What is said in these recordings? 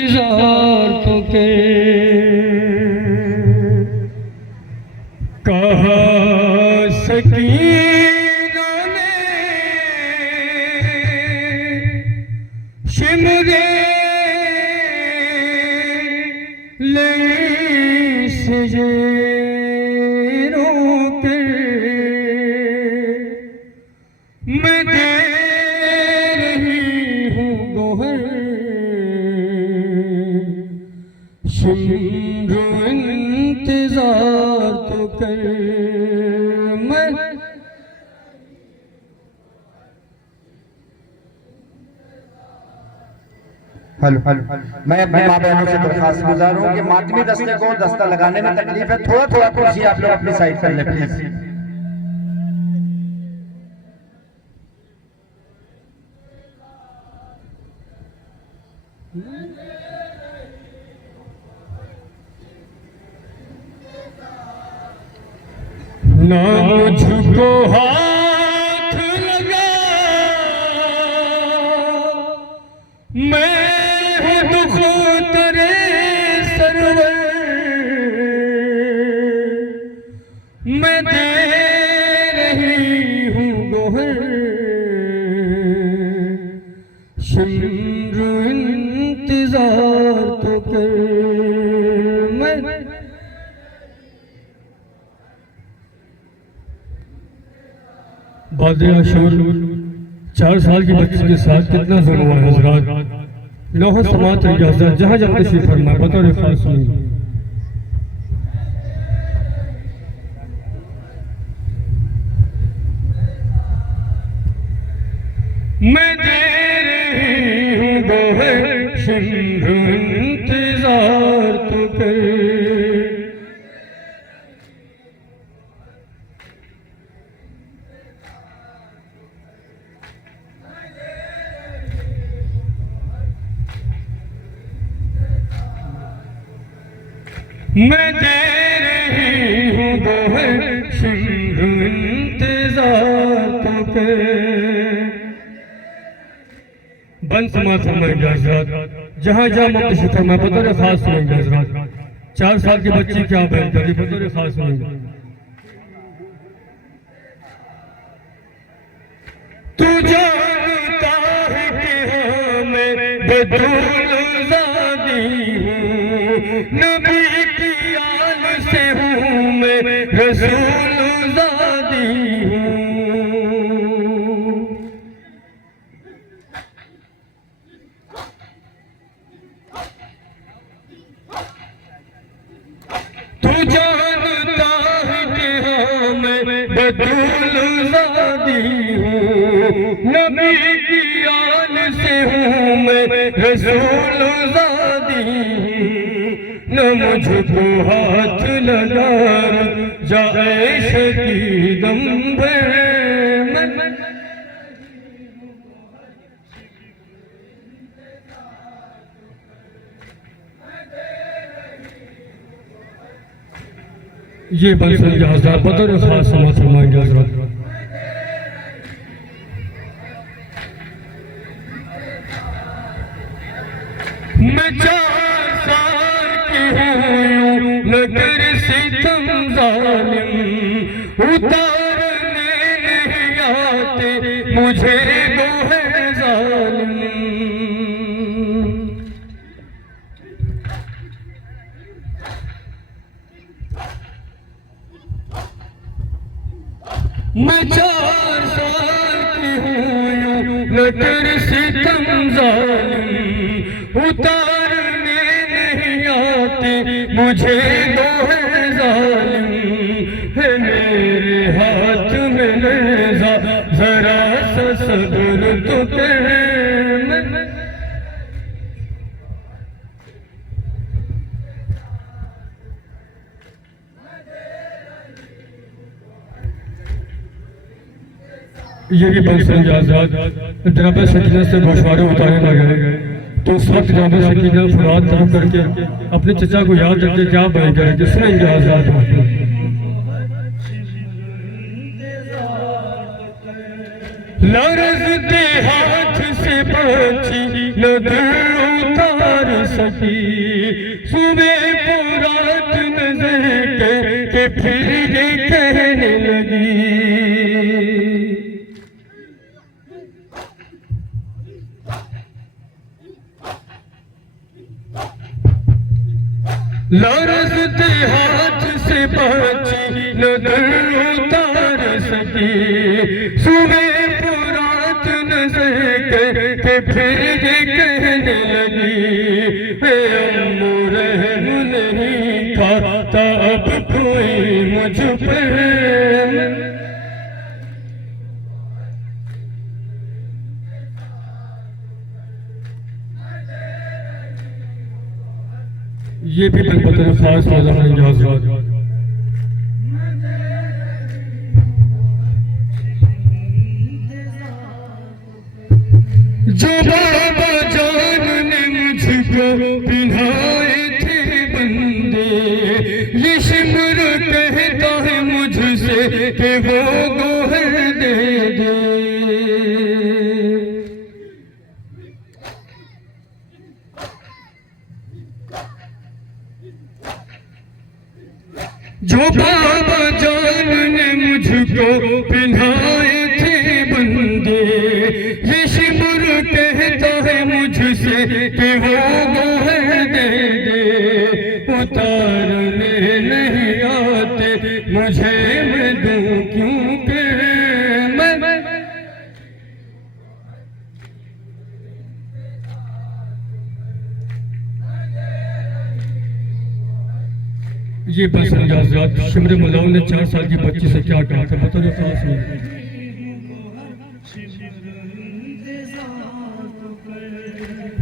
इंतजार तो के कहा सकीना ने शिमरे ले सजे रोके मैं दे रही हूँ गोहर सिंधु इंतजार तो कर मैं हेलो मैं अपने माँ बहनों से दरखास्त गुजार हूँ कि मातमी दस्ते को दस्ता लगाने में तकलीफ है, थोड़ा थोड़ा कुर्सी आप लोग अपनी साइड कर ले प्लीज। ना मुझको हाथ लगा मैं हूँ दुख तेरे सरवर मैं दे रही हूँ गोहर सिंधु इंतजार तो कर मैं बादशाह 4 साल की बच्ची के साथ कितना जुल्म हुआ है हज़रात। लौह समात इजाज़त जहाँ जहाँ तशरीफ़ फरमा बतौर खास सुनिए। मैं दे रही हूँ गोहर सिंधु इंतजार तो कर मैं दे रही हूँ गोहर सिंधु इंतजार तो कर बन समात फरमाएंगे हज़रात जहाँ जहाँ मुफ्ती फरमाए बतौर खास सुनेंगे हज़रात। 4 साल की बच्ची क्या बयान करी बतौर खास सुनेंगे। तू जानता है कि हाँ मैं बदूल ज़ादी हूँ नबी की आल से हूँ मैं रसूल ज़ादी हूँ। तू जानता है कि हाँ मैं बदूल ज़ादी हूँ नबी की आल से हूँ मैं रसूल ज़ादी हूँ न मुझको हाथ लगा जाए शकी दम भर ये बन समझा हज़रात बतौर खास समात फरमाएंगे हज़रात। मैं 4 साल की हूँ नगर सितम जालिम उतारने नहीं आते मुझे गोहर जालिम। मैं 4 साल की हूँ नगर सितम जालिम उतारने नहीं आते मुझे गोहर जालिम है मेरे हाथ में नेज़ा जरा सा सब्र तो कर ये भी बन समझा हज़रात जनाब सकीना से गोशवारे उतारे ना गए तो उस वक्त जनाब सकीना फुरात तरफ करके अपने चचा को याद रख के क्या बयान करेंगे सुनेंगे हज़रात। लरजते हाथ से पंछी नजर उतार सकी, सुबह को रात नजर के फिर ये कहने लगी। लरजते हाथ से पंछी नजर उतार सकी, सुबह को रात नजर के फिर ये कहने लगी। अम्मू रहम नहीं खाता अब कोई मुझ पर, ये भी बिलपतर खास वाला है हजरात। जो बाबा जान ने मुझको पिन्हाए थे बंदे, ये शिमर कहता है मुझसे कि वो गोहर दे दे। जो बाबा जान ने मुझको पिन्हाए थे बंदे, ये शिमर कहता है मुझसे कि वो गोहर दे दे। उतारने नहीं आते मुझे, मैं दूं क्यों के मैं। ये बस अंदाज़ात शिमर मुलाऊ ने 4 साल की बच्ची से क्या कहा था, बता दो खास में।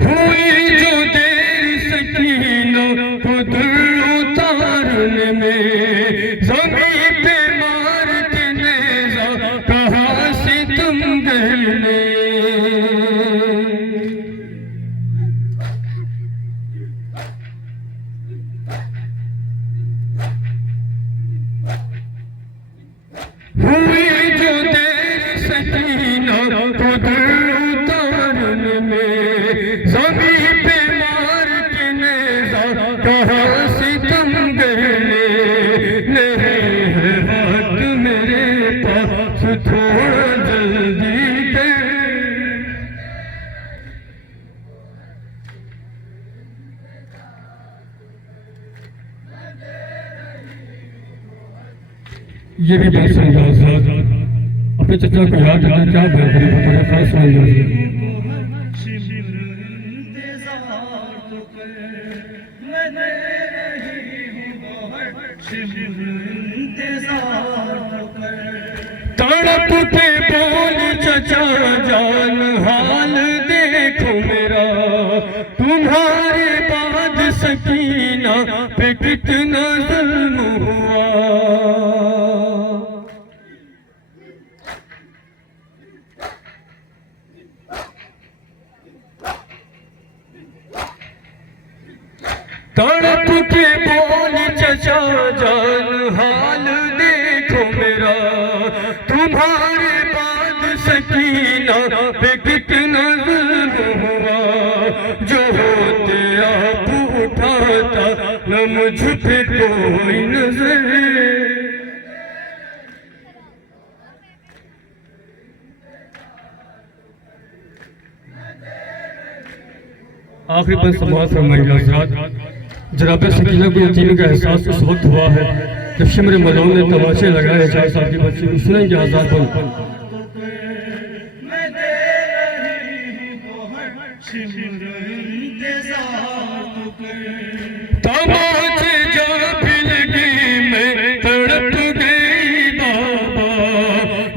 हुई जो देर सकीना को दूर उतारने में, ज़मीन पे मार के नेज़ा कहाँ से तुम गए। हुई जो देर सकीना को दूर उतारने में, ज़मीन पे मार के नेज़ा कहाँ से तुम गए। नहीं है वक्त मेरे पास थोड़ा जल्दी कर। ये भी बात समझाओ, अपने चचा को याद रखना, क्या बेहतरी बताया खास समझाओ। तड़प के बोल चचा जान हाल देखो मेरा, तुम्हारे बाद सकीना पे कितना जुल्म हुआ। तड़प के बोल चचा जान हाल देखो मेरा, तुम्हारे बाद सकीना पे कितना जुल्म हुआ। जो होते आप उठाता न मुझ पे कोई नजर। आखिरी पर समाज फरमाइए हज़रात। जनाब सकीना को यतीमी का एहसास उस वक्त हुआ है जब शिमर मुलाऊ ने तमाचे लगाए 4 साल की बच्ची को। सुनेंगे आजाद पल। तमाचे जा भी लगी मैं तड़प गई बाबा,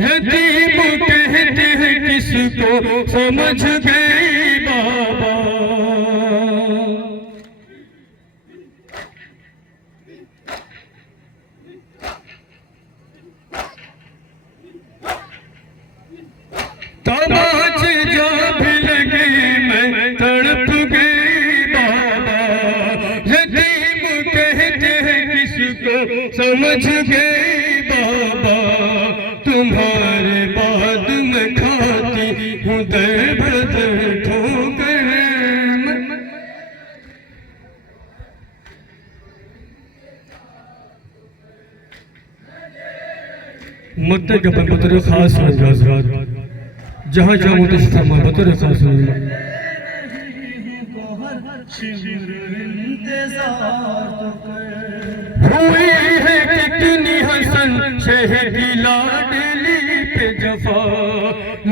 यतीम कहते हैं किसको समझ गई बाबा। तमाचे जा भी लगी मैं तड़प गई बाबा, यतीम कहते हैं किसको समझ गई बाबा। तुम्हारे बाद मैं खा मत गपन बतर खास हजरात जहाँ जहाँ मुतश फरमा बतर खास हुई है कितनी हसन शहदी लाडली पे जफा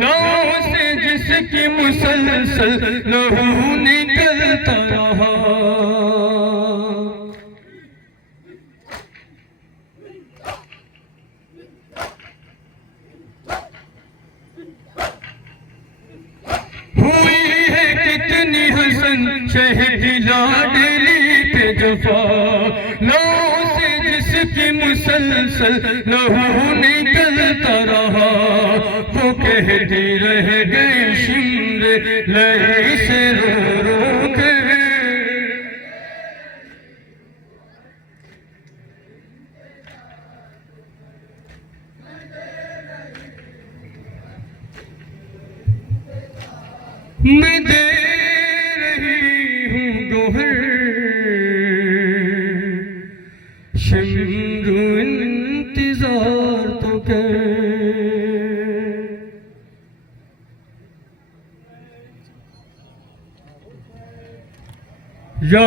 नाव से जिसकी मुसलसल लहू निकलता रहा कितनी हसन शहदी लाडली पे जफा नाव से जिसकी मुसलसल लहू निकलता रहा वो कहती रह गई शिमर लहू से रो रो के मैं दे रही हूँ गोहर शिमरू इंतजार तो कर या